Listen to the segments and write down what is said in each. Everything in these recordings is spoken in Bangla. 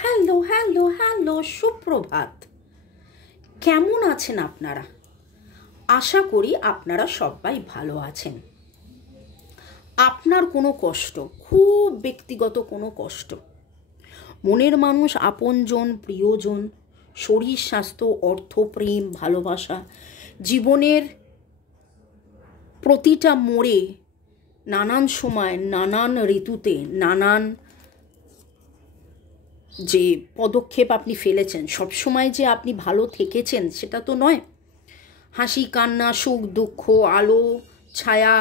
হ্যালো হ্যালো হ্যালো, সুপ্রভাত। কেমন আছেন আপনারা? আশা করি আপনারা সবাই ভালো আছেন। আপনার কোনো কষ্ট, খুব ব্যক্তিগত কোনো কষ্ট, মনের মানুষ, আপনজন, প্রিয়জন, শরীর স্বাস্থ্য, অর্থ, প্রেম, ভালোবাসা, জীবনের প্রতিটা মোড়ে, নানান সময়, নানান ঋতুতে, নানান যে পদক্ষেপ আপনি ফেলেছেন, সবসময় যে আপনি ভালো থেকেছেন সেটা তো নয়। হাসি কান্না, সুখ দুঃখ, আলো ছায়া,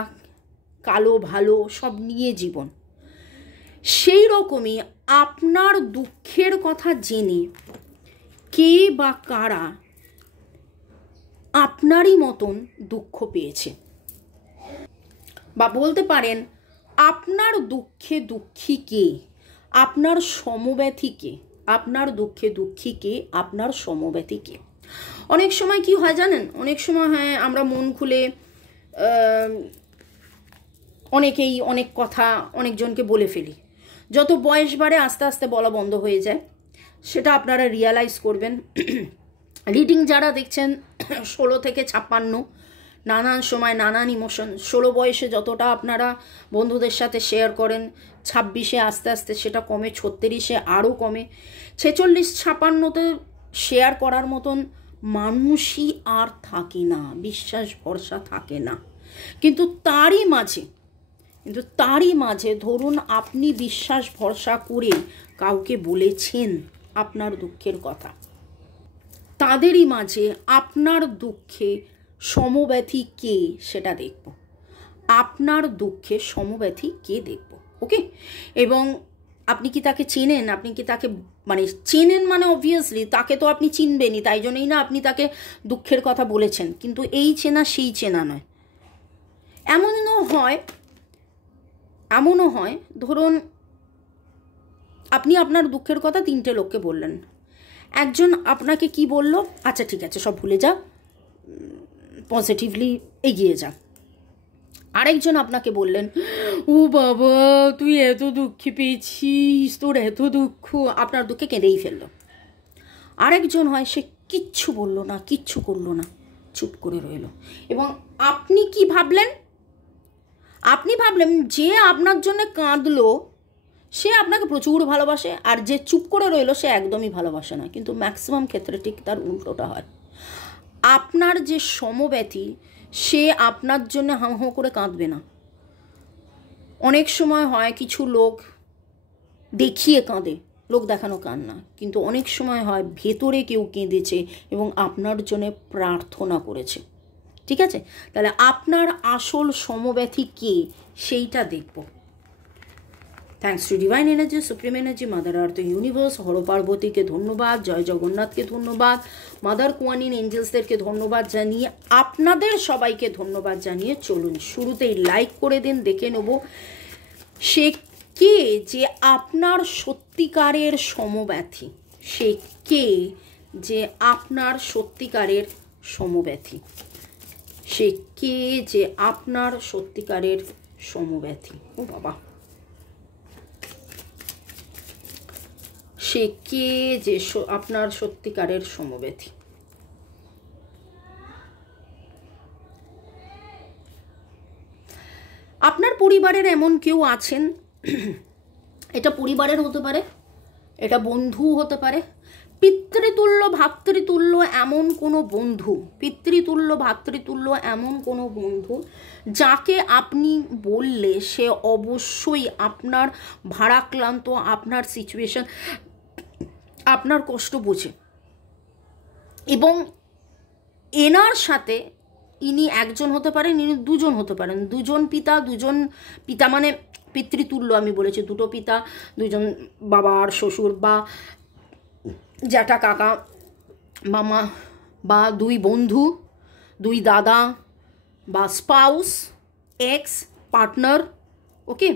কালো ভালো সব নিয়ে জীবন। সেই রকমই আপনার দুঃখের কথা জেনে কে বা কারা আপনারই মতন দুঃখ পেয়েছে, বা বলতে পারেন আপনার দুঃখে দুঃখী কে, আপনার সমব্যথী কে, আপনার দুঃখে দুঃখী কে, আপনার সমব্যথী কে। অনেক সময় কি হয় জানেন, অনেক সময় হয় আমরা মন খুলে অনেকেই অনেক কথা অনেকজনকে বলে ফেলি। যত বয়স বাড়ে আস্তে আস্তে বলা বন্ধ হয়ে যায়, সেটা আপনারা রিয়ালাইজ করবেন। রিডিং যারা দেখছেন 16 থেকে 56, নানান সময় নানান ইমোশন, 16 বয়সে যতটা আপনারা বন্ধুদের সাথে শেয়ার করেন, 26-এ আস্তে আস্তে সেটা কমে, 36-এ আরও কমে, 46-56-তে শেয়ার করার মতন মানুষই আর থাকে না, বিশ্বাস ভরসা থাকে না। কিন্তু তারই মাঝে ধরুন আপনি বিশ্বাস ভরসা করে কাউকে বলেছেন আপনার দুঃখের কথা, তাদেরই মাঝে আপনার দুঃখে সমব্যথী কে সেটা দেখব। আপনার দুঃখে সমব্যথী কে দেখব, ওকে? এবং আপনি কি তাকে চেনেন? আপনি কি তাকে চেনেন মানে অবভিয়াসলি তাকে তো আপনি চিনবেনই, তাই জন্যই না আপনি তাকে দুঃখের কথা বলেছেন। কিন্তু এই চেনা সেই চেনা নয়। এমনও হয় ধরুন আপনি আপনার দুঃখের কথা 3টে লোককে বললেন। একজন আপনাকে কি বলল, আচ্ছা ঠিক আছে সব ভুলে যা, পজিটিভলি এগিয়ে যা। আরেকজন আপনাকে বললেন, ও বাবা তুই এত দুঃখ পেয়েছিস, তোর এত দুঃখ, আপনার দুঃখে কেঁদেই ফেললো। আরেকজন হয় সে কিচ্ছু বললো না, কিচ্ছু করলো না, চুপ করে রইল। এবং আপনি কি ভাবলেন? আপনি ভাবলেন যে আপনার জন্য কাঁদলো সে আপনাকে প্রচুর ভালোবাসে, আর যে চুপ করে রইল সে একদমই ভালোবাসে না। কিন্তু ম্যাক্সিমাম ক্ষেত্রে ঠিক তার উল্টোটা হয়। আপনার যে সমব্যথী সে আপনার জন্য হাঁ হাঁ করে কাঁদবে না। অনেক সময় হয় কিছু লোক দেখিয়ে কাঁদে, লোক দেখানো কান্না, কিন্তু অনেক সময় হয় ভেতরে কেউ কেঁদেছে এবং আপনার জন্য প্রার্থনা করেছে। ঠিক আছে, তাহলে আপনার আসল সমব্যথী কে সেইটা দেখব। Thanks to divine energy, supreme energy, mother earth, universe, Hara পার্বতীকে ধন্যবাদ, জয় জগন্নাথকে ধন্যবাদ, মাদার কুয়ানিন এঞ্জেলসদেরকে ধন্যবাদ জানিয়ে, আপনাদের সবাইকে ধন্যবাদ জানিয়ে চলুন শুরুতেই লাইক করে দিন। দেখে নেব সে কে যে আপনার সত্যিকারের সমব্যথী, সে কে যে আপনার সত্যিকারের সমব্যথী, সে কে যে আপনার সত্যিকারের সমব্যথী। ও বাবা, সে কে যে আপনার সত্যিকারের সমব্যথী। আপনার পরিবারের এমন কেউ আছেন, এটা পরিবারের হতে পারে, এটা বন্ধু হতে পারে, পিতৃতুল্য ভাতৃতুল্য এমন কোনো বন্ধু, পিতৃতুল্য ভাতৃতুল্য এমন কোনো বন্ধু যাকে আপনি বললে সে অবশ্যই আপনার ভারাক্রান্ত, আপনার সিচুয়েশন, আপনার কষ্ট বোঝে। এবং এনার সাথে ইনি একজন হতে পারেন, ইনি দুজন হতে পারেন, দুজন পিতা মানে পিতৃতুল্য আমি বলেছি, দুটো পিতা, দুজন বাবা আর শ্বশুর, বা জ্যাঠা কাকা মামা, বা দুই বন্ধু, দুই দাদা, বা স্পাউস, এক্স পার্টনার, ওকে?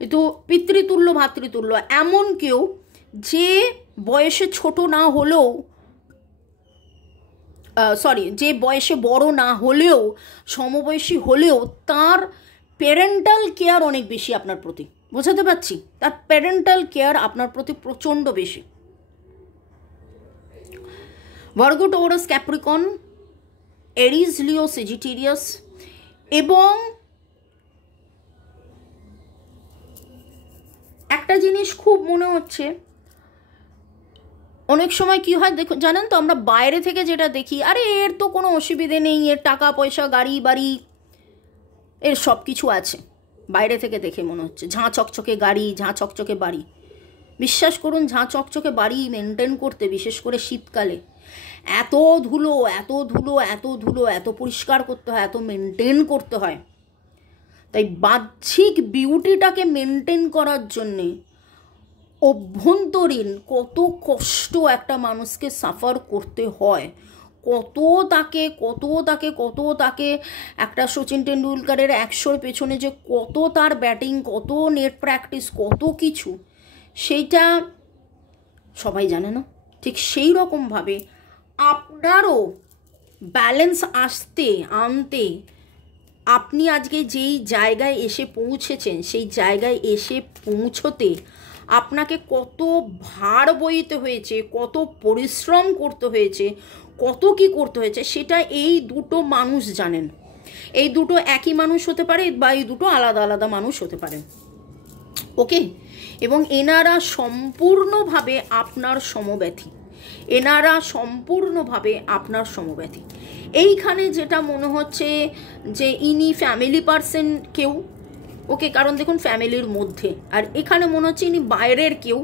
তো পিতৃতুল্য ভাতৃতুল্য এমন কেউ যে বয়সে ছোট না হলেও, যে বয়সে বড় না হলেও, সমবয়সী হলেও তার প্যারেন্টাল কেয়ার অনেক বেশি আপনার প্রতি, বোঝাতে পারছি? তার প্যারেন্টাল কেয়ার আপনার প্রতি প্রচণ্ড বেশি। ভার্গো, টরাস, ক্যাপ্রিকন, এরিজ, লিও, সেজিটেরিয়াস। এবং একটা জিনিস খুব মনে হচ্ছে, অনেক সময় কি হয় দেখো, জানেন তো, আমরা বাইরে থেকে যেটা দেখি, আরে এর তো কোনো অসুবিধে নেই, এর টাকা পয়সা, গাড়ি বাড়ি, এর সব কিছু আছে। বাইরে থেকে দেখে মনে হচ্ছে ঝাঁ চকচকে গাড়ি, ঝাঁ চকচকে বাড়ি। বিশ্বাস করুন, ঝাঁ চকচকে বাড়ি মেনটেন করতে, বিশেষ করে শীতকালে, এত ধুলো, এত ধুলো, এত ধুলো, এত পরিষ্কার করতে হয়, এত মেনটেন করতে হয়। তাই বাহ্যিক বিউটিটাকে মেনটেন করার জন্যে অভ্যন্তরীণ কত কষ্ট একটা মানুষকে সাফার করতে হয়, কত তাকে একটা সচিন টেন্ডুলকারের 100-র পেছনে যে কত তার ব্যাটিং, কত নেট প্র্যাকটিস, কত কিছু, সেইটা সবাই জানে না। ঠিক সেই রকমভাবে আপনারও ব্যালেন্স আনতে আপনি আজকে যেই জায়গায় এসে পৌঁছেছেন, সেই জায়গায় এসে পৌঁছতে আপনাকে কত ভার বইতে হয়েছে, কত পরিশ্রম করতে হয়েছে, কত কি করতে হয়েছে, সেটা এই দুটো মানুষ জানেন। এই দুটো একই মানুষ হতে পারে বা এই দুটো আলাদা আলাদা মানুষ হতে পারে, ওকে। এবং এনারা সম্পূর্ণভাবে আপনার সমব্যথী, এইখানে যেটা মনে হচ্ছে যে ইনি ফ্যামিলি পার্সন কেউ, ওকে, কারণ দেখুন ফ্যামিলির মধ্যে, আর এখানে মনে হচ্ছে ইনি বাইরের কেউ,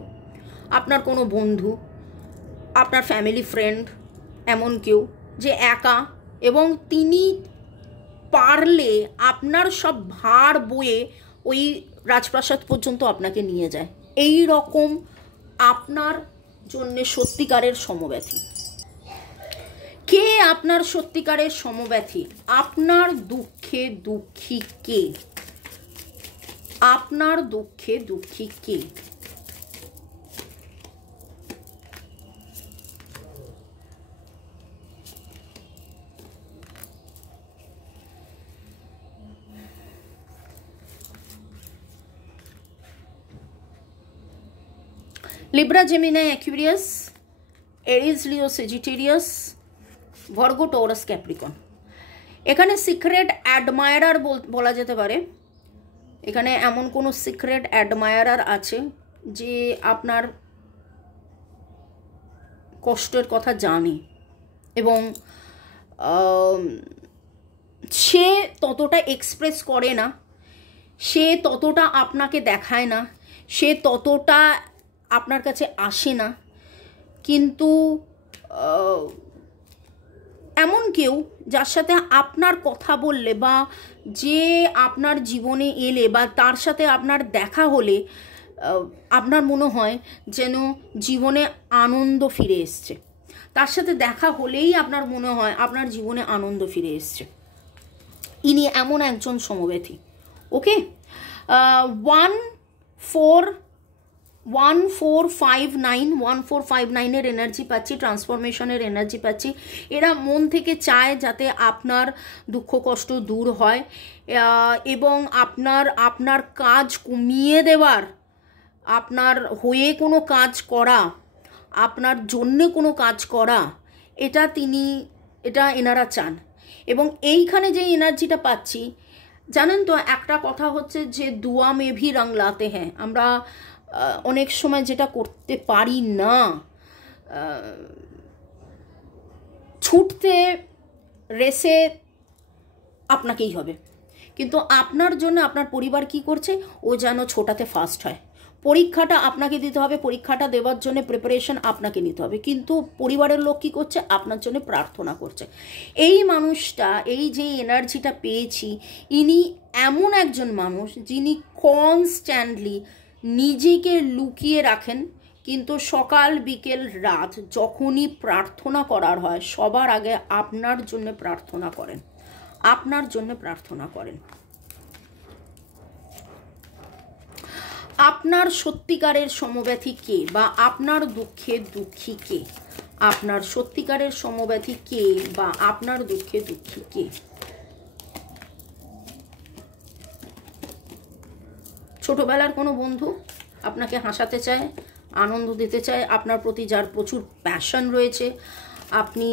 আপনার কোনো বন্ধু, আপনার ফ্যামিলি ফ্রেন্ড, এমন কেউ যে একা, এবং তিনি পারলে আপনার সব ভার বয়ে ওই রাজপ্রাসাদ পর্যন্ত আপনাকে নিয়ে যায়। এই রকম আপনার জন্যে সত্যিকারের সমব্যথী। কে আপনার সত্যিকারের সমব্যথী? আপনার দুঃখে দুঃখী কে? আপনার দুঃখে দুঃখী কে? লিব্রা, জেমিনাই, অ্যাকুয়ারিয়াস, এরিজ, লিও, সেজিটেরিয়াস, ভার্গো, টরাস, ক্যাপ্রিকন। এখানে সিক্রেট অ্যাডমায়ারার বলা যেতে পারে। এখানে এমন কোনো সিক্রেট অ্যাডমায়ারার আছে যে আপনার কষ্টের কথা জানে, এবং সে ততটা এক্সপ্রেস করে না, সে ততটা আপনাকে দেখায় না, সে ততটা আপনার কাছে আসে না, কিন্তু এমন কেউ যার সাথে আপনার কথা বললে বা যে আপনার জীবনে এলে বা তার সাথে আপনার দেখা হলে আপনার মনে হয় যেন জীবনে আনন্দ ফিরে এসছে। তার সাথে দেখা হলেই আপনার মনে হয় আপনার জীবনে আনন্দ ফিরে এসছে। ইনি এমন একজন সমব্যথী, ওকে। 1459 এনার্জি পাচ্ছি, ট্রান্সফরমেশনের এনার্জি পাচ্ছি। এরা মন থেকে চায় যাতে আপনার দুঃখ কষ্ট দূর হয়, এবং আপনার কাজ কমিয়ে দেওয়ার, আপনার হয়ে কোনো কাজ করা, আপনার জন্যে কোনো কাজ করা, এটা এনারা চান। এবং এইখানে যে এনার্জিটা পাচ্ছি, জানেন তো, একটা কথা হচ্ছে যে দুয়া মে ভি রং লাতে হ্যাঁ, আমরা অনেক সময় যেটা করতে পারি না, ছুটতে রেসে আপনাকেই হবে, কিন্তু আপনার জন্য আপনার পরিবার কি করছে, ও যেন ছোটাতে ফাস্ট হয়। পরীক্ষাটা আপনাকে দিতে হবে, পরীক্ষাটা দেওয়ার জন্য প্রিপারেশন আপনাকে নিতে হবে, কিন্তু পরিবারের লোক কী করছে, আপনার জন্য প্রার্থনা করছে। এই মানুষটা, এই যে এনার্জিটা পেয়েছি, ইনি এমন একজন মানুষ যিনি কনস্ট্যান্টলি নিজেকে লুকিয়ে রাখেন, কিন্তু সকাল বিকেল রাত যখনই প্রার্থনা করার হয় সবার আগে আপনার জন্য প্রার্থনা করেন, আপনার জন্য প্রার্থনা করেন। আপনার সত্যিকারের সমব্যথী কে, বা আপনার দুঃখে দুঃখী কে? আপনার সত্যিকারের সমব্যথী কে, বা আপনার দুঃখে দুঃখী কে? ছোটবেলার কোনো বন্ধু আপনাকে হাসাতে চায়, আনন্দ দিতে চায়, আপনার প্রতি যার প্রচুর প্যাশন রয়েছে, আপনি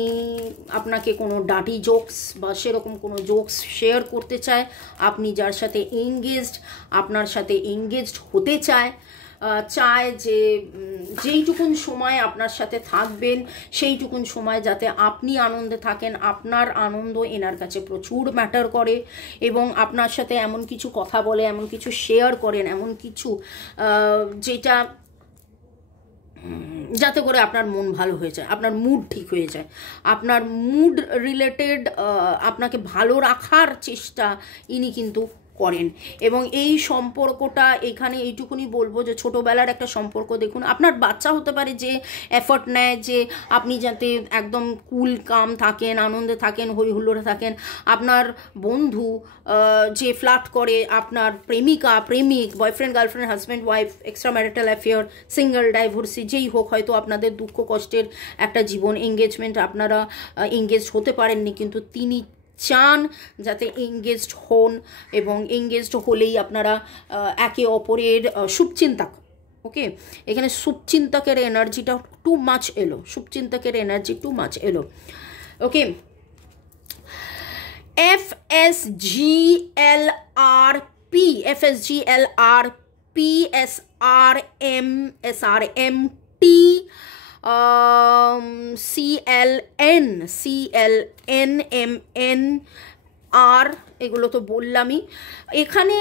আপনাকে কোনো ডাটি জোকস বা সেরকম কোনো জোকস শেয়ার করতে চায়, আপনি যার সাথে এঙ্গেজড আপনার সাথে এঙ্গেজড হতে চায়, চায় যে যেইটুকুন সময় আপনার সাথে থাকবেন সেইটুকুন সময় যাতে আপনি আনন্দে থাকেন, আপনার আনন্দ এনার কাছে প্রচুর ম্যাটার করে এবং আপনার সাথে এমন কিছু কথা বলে, এমন কিছু শেয়ার করেন, এমন কিছু যেটা যাতে করে আপনার মন ভালো হয়ে যায়, আপনার মুড ঠিক হয়ে যায়, আপনার মুড রিলেটেড আপনাকে ভালো রাখার চেষ্টা ইনি কিন্তু করেন। এবং এই সম্পর্কটা এখানে এইটুকুনি বলবো যে ছোটোবেলার একটা সম্পর্ক, দেখুন আপনার বাচ্চা হতে পারে যে এফর্ট নেয় যে আপনি যাতে একদম কুল কাম থাকেন, আনন্দে থাকেন, হই হুল্লোড়ে থাকেন, আপনার বন্ধু যে ফ্লার্ট করে, আপনার প্রেমিকা প্রেমিক, boyfriend girlfriend, husband wife, extra marital affair, single, divorcee, যেই হোক, হয়তো আপনাদের দুঃখ কষ্টের একটা জীবন, এঙ্গেজমেন্ট, আপনারা এঙ্গেজড হতে পারেননি কিন্তু তিনি চান যাতে এঙ্গেজড হন এবং এঙ্গেজড হলেই আপনারা একে অপরের শুভচিন্তক। ওকে, এখানে শুভচিন্তকের এনার্জিটা টু মাচ এলো, শুভচিন্তকের এনার্জি টু মাচ এলো। ওকে, FSGLRP, FSGLRP, SRMT, CLNMNR, এগুলো তো বললামই। এখানে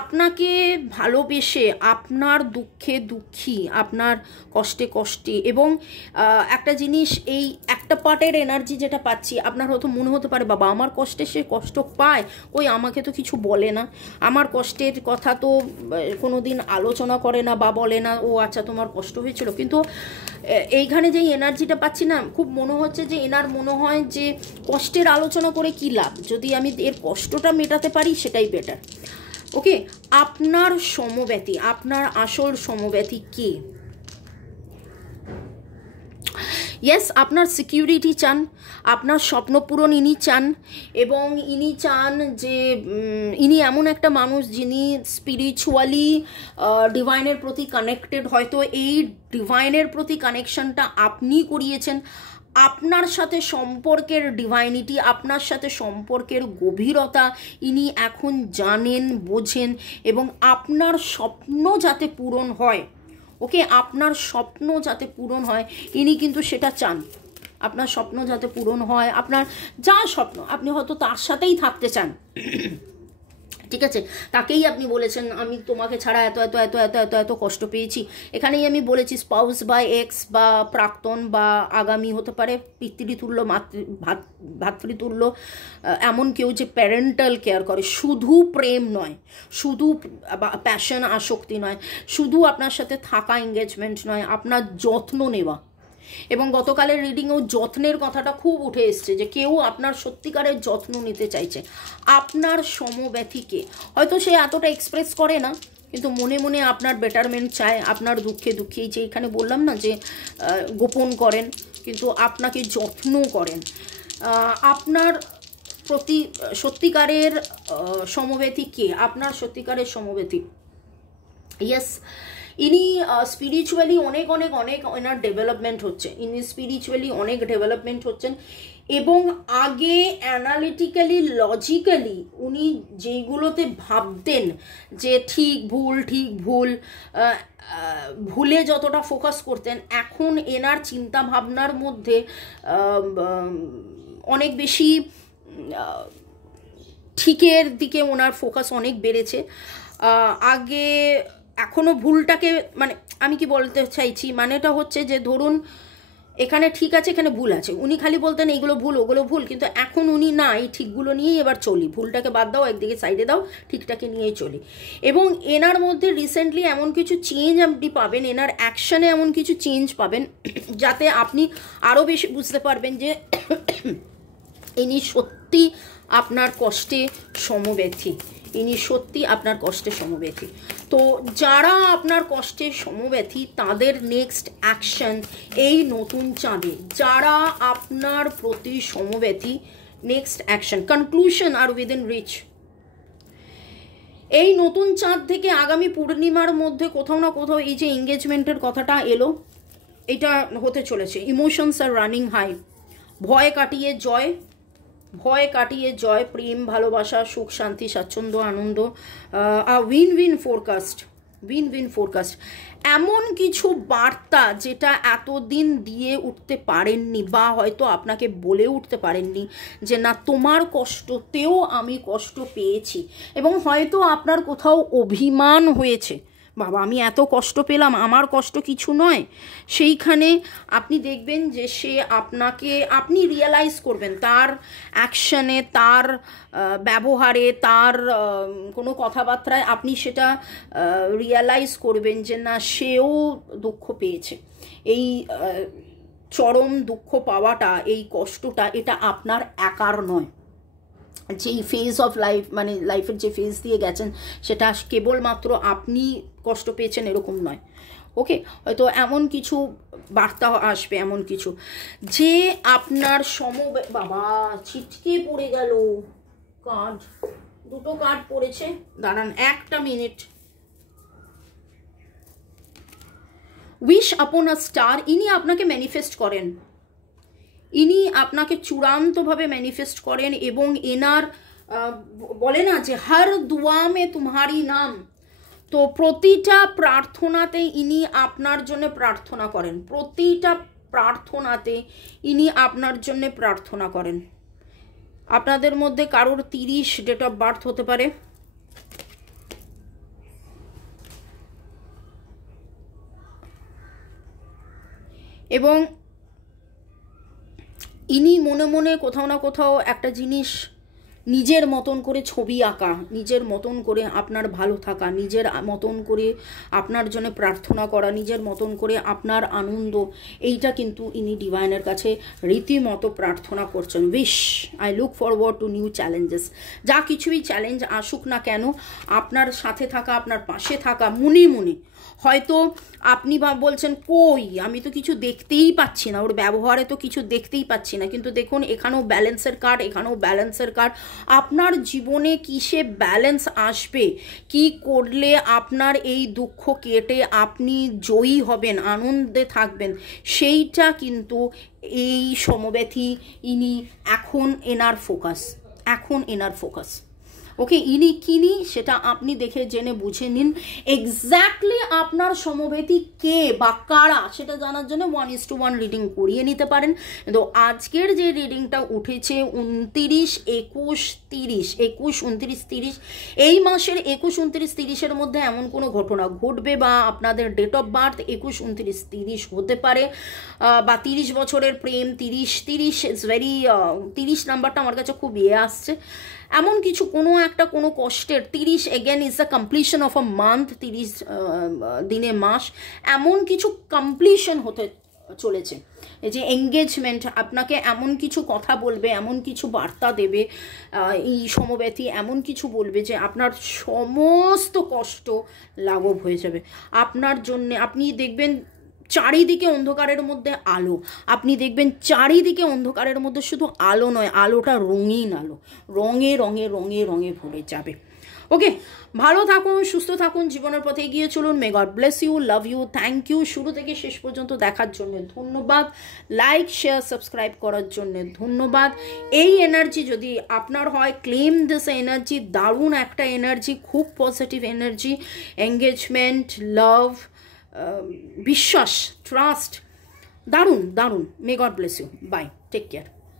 আপনাকে ভালোবেসে, আপনার দুঃখে দুঃখী, আপনার কষ্টে কষ্টে, এবং একটা জিনিস, এই একটা পার্টের এনার্জি যেটা পাচ্ছি, আপনার হয়তো মনে হতে পারে বাবা আমার কষ্টে সে কষ্ট পায়, ওই আমাকে তো কিছু বলে না, আমার কষ্টের কথা তো কোনো দিন আলোচনা করে না বা বলে না, ও আচ্ছা তোমার কষ্ট হয়েছিল। কিন্তু এইখানে যেই এনার্জিটা পাচ্ছি না, খুব মনে হচ্ছে যে এনার মনে হয় যে কষ্টের আলোচনা করে কী লাভ, যদি আমি এর কষ্টটা মেটাতে পারি সেটাই বেটার। ওকে, আপনার সমব্যথী, আপনার আসল সমব্যথী কে? ইয়েস, আপনার সিকিউরিটি চান, আপনার স্বপ্ন পূরণ ইনি চান, এবং ইনি চান যে ইনি এমন একটা মানুষ যিনি স্পিরিচুয়ালি ডিভাইনের প্রতি কানেক্টেড। হয়তো এই ডিভাইনের প্রতি কানেকশনটা আপনি করিয়েছেন, আপনার সাথে সম্পর্কের ডিভাইনিটি, আপনার সাথে সম্পর্কের গভীরতা ইনি এখন জানেন, বোঝেন, এবং আপনার স্বপ্ন যাতে পূরণ হয়, ওকে, আপনার স্বপ্ন যাতে পূরণ হয় ইনি কিন্তু সেটা চান। আপনার স্বপ্ন যাতে পূরণ হয়, আপনার যা স্বপ্ন, আপনি হয়তো তার সাথেই থাকতে চান, ঠিক আছে, তাকেই আপনি বলেছেন আমি তোমাকে ছাড়া এত এত এত এত এত এত কষ্ট পেয়েছি। এখানেই আমি বলেছি স্পাউস বা এক্স বা প্রাক্তন বা আগামী হতে পারে পিতৃতুল্য, ভাতৃতুল্য, এমন কেউ যে প্যারেন্টাল কেয়ার করে, শুধু প্রেম নয়, শুধু প্যাশন আসক্তি নয়, শুধু আপনার সাথে থাকা এঙ্গেজমেন্ট নয়, আপনার যত্ন নেওয়া। এবং গতকালের রিডিংয়েও যত্নের কথাটা খুব উঠে এসছে যে কেউ আপনার সত্যিকারের যত্ন নিতে চাইছে। আপনার সমব্যথীকে হয়তো সে এতটা এক্সপ্রেস করে না, কিন্তু মনে মনে আপনার বেটারমেন্ট চায়, আপনার দুঃখে দুঃখে, যে এখানে বললাম না যে গোপন করেন কিন্তু আপনাকে যত্ন করেন। আপনার প্রতি সত্যিকারের সমব্যথী কে? আপনার সত্যিকারের সমব্যথী, ইয়েস, ইনি স্পিরিচুয়ালি অনেক অনেক অনেক এনার ডেভেলপমেন্ট হচ্ছে, ইনি স্পিরিচুয়ালি অনেক ডেভেলপমেন্ট হচ্ছেন, এবং আগে অ্যানালিটিক্যালি লজিক্যালি উনি যেইগুলোতে ভাবতেন যে ঠিক ভুল ঠিক ভুল, ভুলে যতটা ফোকাস করতেন, এখন এনার চিন্তা ভাবনার মধ্যে অনেক বেশি ঠিকের দিকে ওনার ফোকাস অনেক বেড়েছে। আগে এখনও ভুলটাকে, মানে আমি কি বলতে চাইছি, মানেটা হচ্ছে যে ধরুন এখানে ঠিক আছে, এখানে ভুল আছে, উনি খালি বলতেন এইগুলো ভুল ওগুলো ভুল, কিন্তু এখন উনি না, এই ঠিকগুলো নিয়েই এবার চলি, ভুলটাকে বাদ দাও, একদিকে সাইডে দাও, ঠিকটাকে নিয়েই চলি। এবং এনার মধ্যে রিসেন্টলি এমন কিছু চেঞ্জ আপনি পাবেন, এনার অ্যাকশানে এমন কিছু চেঞ্জ পাবেন যাতে আপনি আরও বেশি বুঝতে পারবেন যে ইনি সত্যি আপনার কষ্টে সমব্যথী, ইনি সত্যি আপনার কষ্টে সমব্যথী। তো যারা আপনার কষ্টে সমব্যথী তাদের নেক্সট অ্যাকশন এই নতুন চাঁদে, যারা আপনার প্রতি সমব্যথী, নেক্সট অ্যাকশন, কনক্লুশন আর উইদিন রিচ। এই নতুন চাঁদ থেকে আগামী পূর্ণিমার মধ্যে কোথাও না কোথাও এই যে এঙ্গেজমেন্টের কথাটা এলো, এটা হতে চলেছে। ইমোশনস আর রানিং হাই, ভয় কাটিয়ে জয়, ভয় কাটিয়ে জয়, প্রেম ভালোবাসা সুখ শান্তি স্বাচ্ছন্দ্য আনন্দ, win win forecast, win win forecast. এমন কিছু বার্তা যেটা এতদিন দিয়ে উঠতে পারেননি বা হয়তো আপনাকে বলে উঠতে পারেননি যে না তোমার কষ্টতেও আমি কষ্ট পেয়েছি, এবং হয়তো আপনার কোথাও অভিমান হয়েছে, বাবা আমি এত কষ্ট পেলাম, আমার কষ্ট কিছু নয়। সেইখানে আপনি দেখবেন যে সে আপনাকে, আপনি রিয়েলাইজ করবেন তার অ্যাকশনে, তার ব্যবহারে, তার কোনো কথাবার্তায় আপনি সেটা রিয়েলাইজ করবেন যে না সেও দুঃখ পেয়েছে। এই চরম দুঃখ পাওয়াটা, এই কষ্টটা, এটা আপনার একার নয়। যেই ফেজ অফ লাইফ, মানে লাইফের যে ফেজ দিয়ে গেছেন সেটা কেবলমাত্র আপনি কষ্ট পেয়েছেন এরকম নয়। ওকে, হয়তো এমন কিছু বার্তা আসবে, এমন কিছু যে আপনার বাবা ছিটকে পড়ে গেল কার্ড, দুটো কার্ড পড়েছে, দাঁড়ান একটা মিনিট। উইশ আপন আ স্টার, ইনি আপনাকে ম্যানিফেস্ট করেন, ইনি আপনাকে চূড়ান্তভাবে ম্যানিফেস্ট করেন, এবং এনার বলে না যে হর দুয়া মে তুমহারি নাম, তো প্রতিটা প্রার্থনাতে ইনি আপনার জন্য প্রার্থনা করেন, প্রতিটা প্রার্থনাতে ইনি আপনার জন্য প্রার্থনা করেন। আপনাদের মধ্যে কারোর 30 ডেট অফ বার্থ হতে পারে, এবং ইনি মনে মনে কোথাও না কোথাও একটা জিনিস, নিজের মতন করে ছবি আঁকা, নিজের মতন করে আপনার ভালো থাকা, নিজের মতন করে আপনার জন্য প্রার্থনা করা, নিজের মতন করে আপনার আনন্দ, এইটা কিন্তু ইনি ডিভাইনের কাছে রীতিমতো প্রার্থনা করছেন। Wish I look forward to new challenges, যা কিছুই চ্যালেঞ্জ আসুক না কেন, আপনার সাথে থাকা, আপনার পাশে থাকা, মনে মনে হয়তো আপনি বলছেন কই আমি তো কিছু দেখতেই পাচ্ছি না, ওর ব্যবহারে তো কিছু দেখতেই পাচ্ছি না, কিন্তু দেখুন এখানেও ব্যালেন্সের কার্ড, এখানেও ব্যালেন্সের কার্ড। আপনার জীবনে কিসে ব্যালেন্স আসবে, কি করলে আপনার এই দুঃখ কেটে আপনি জয়ী হবেন, আনন্দে থাকবেন, সেইটা কিন্তু এই সমব্যথী ইনি এখন এনার ফোকাস, এখন এনার ফোকাস। ওকে, ইনি কিনি সেটা আপনি দেখে জেনে বুঝে নিন। এক্স্যাক্টলি আপনার সমব্যথী কে বা কারা সেটা জানার জন্য 1:1 রিডিং করিয়ে নিতে পারেন। তো আজকের যে রিডিংটা উঠেছে 29, 21, 30, 21, 29, 30, এই মাসের 21, 29, 30-এর মধ্যে এমন কোনো ঘটনা ঘটবে বা আপনাদের ডেট অফ বার্থ 21, 29, 30 হতে পারে, বা 30 বছরের প্রেম, 30 ইটস ভেরি, 30 নাম্বারটা আমার কাছে খুব আসছে, এমন কিছু কোনো একটা কোনো কষ্টের 30 again is the completion of a month, 30 দিনে মাস, এমন কিছু কমপ্লিশন হতে চলেছে। এই যে এঙ্গেজমেন্ট, আপনাকে এমন কিছু কথা বলবে, এমন কিছু বার্তা দেবে এই সমব্যথী, এমন কিছু বলবে যে আপনার সমস্ত কষ্ট লাঘব হয়ে যাবে আপনার জন্যে। আপনি দেখবেন চারিদিকে অন্ধকারের মধ্যে আলো, আপনি দেখবেন চারিদিকে অন্ধকারের মধ্যে শুধু আলো নয়, আলোটা রঙিন আলো, রঙে রঙে রঙে রঙে ভরে যাবে। ওকে, ভালো থাকুন, সুস্থ থাকুন, জীবনের পথে এগিয়ে চলুন। May God bless you, love you, thank you শুরু থেকে শেষ পর্যন্ত দেখার জন্য ধন্যবাদ, লাইক শেয়ার সাবস্ক্রাইব করার জন্য ধন্যবাদ। এই এনার্জি যদি আপনার হয়, ক্লেম দিস এনার্জি, দারুণ একটা এনার্জি, খুব পজিটিভ এনার্জি, এঙ্গেজমেন্ট, লাভ, বিশ্বাস, ট্রাস্ট, দারুণ দারুণ। May God bless you, bye, take care.